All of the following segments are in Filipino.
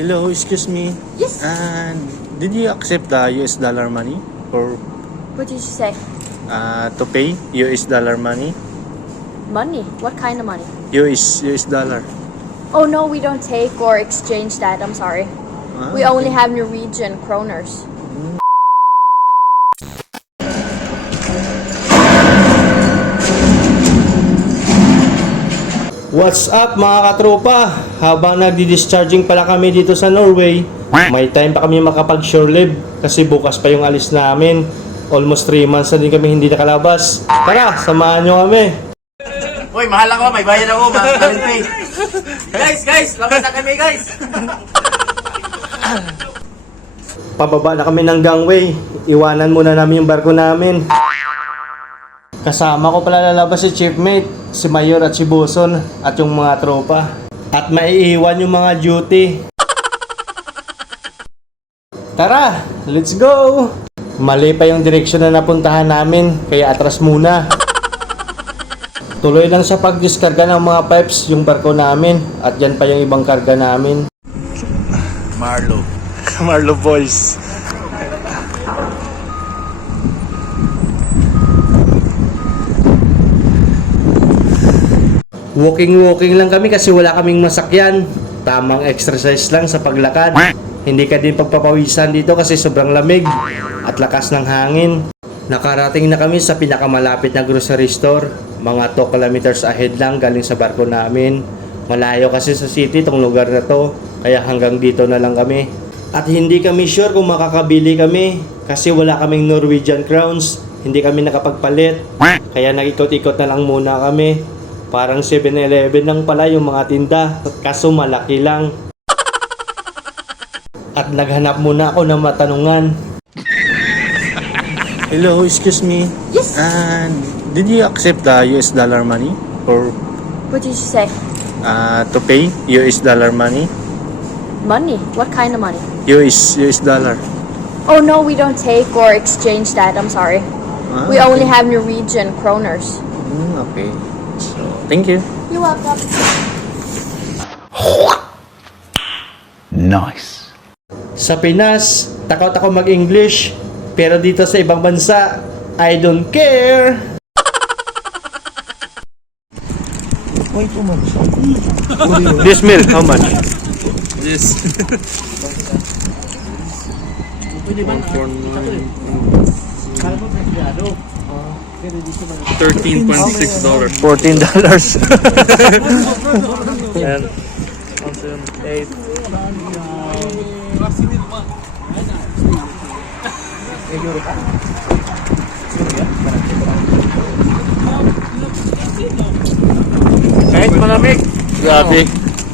Hello, excuse me. Yes. And did you accept the US dollar money or What did you say? to pay US dollar money? Money? What kind of money? US dollar. Oh no, we don't take or exchange that. I'm sorry. We only Okay. have Norwegian kroners. What's up mga katropa? Habang nagdi-discharging pala kami dito sa Norway, may time pa kami makapag-shore leave kasi bukas pa yung alis namin. Almost 3 months na din kami hindi nakalabas. Tara, samahan nyo kami. Uy, mahal ako, may bayad ako, mahal pay. Guys, labas na kami, guys. Pababa na kami ng gangway. Iwanan muna namin yung barko namin. Kasama ko pala lalabas si Chiefmate, si Mayor at si Boson at yung mga tropa. At maiiwan yung mga duty. Tara, let's go! Mali pa yung direksyon na napuntahan namin, kaya atras muna. Tuloy lang sa pagdiskarga ng mga pipes yung barko namin at yan pa yung ibang karga namin. Marlo boys. Walking lang kami kasi wala kaming masakyan. Tamang exercise lang sa paglakad. Hindi ka din pagpapawisan dito kasi sobrang lamig at lakas ng hangin. Nakarating na kami sa pinakamalapit na grocery store. Mga 2 kilometers ahead lang galing sa barko namin. Malayo kasi sa city itong lugar na to, kaya hanggang dito na lang kami. At hindi kami sure kung makakabili kami kasi wala kaming Norwegian crowns. Hindi kami nakapagpalit, kaya nag-ikot-ikot na lang muna kami. Parang 7-Eleven lang pala yung mga tinda, kaso malaki lang. At naghanap muna ako ng matanungan. Hello, excuse me. Yes. And did you accept the US dollar money or What did you say? to pay US dollar money? Money? What kind of money? US dollar. Oh no, we don't take or exchange that. I'm sorry. We only have Norwegian kroners. Okay. So, thank you. You're welcome. Nice. Sa Pinas, takot ako mag-English. Pero dito sa ibang bansa, I don't care. This milk, how much? This. 13.6 $14. and 8. Kahit malamig. Grabe.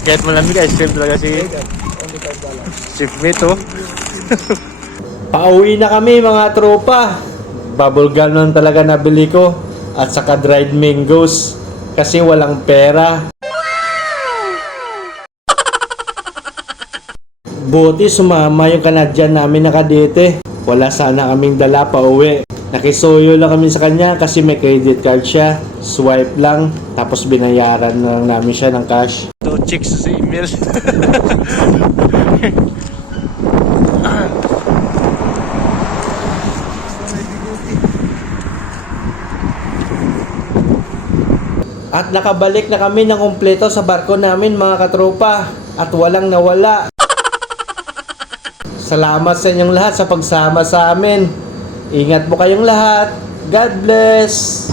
Kahit malamig, ice cream talaga si Chiefmate, oh. Pauwi na kami mga tropa. Bubble gum lang talaga nabili ko. At saka dried mangoes. Kasi walang pera. Buti sumama yung Canadian namin nakadete. Wala sana kaming dala pa uwi. Nakisuyo lang kami sa kanya kasi may credit card siya. Swipe lang, tapos binayaran na lang namin siya ng cash. 2 chicks sa email. At nakabalik na kami ng kumpleto sa barko namin mga katropa. At walang nawala. Salamat sa inyong lahat sa pagsama sa amin. Ingat po kayong lahat. God bless!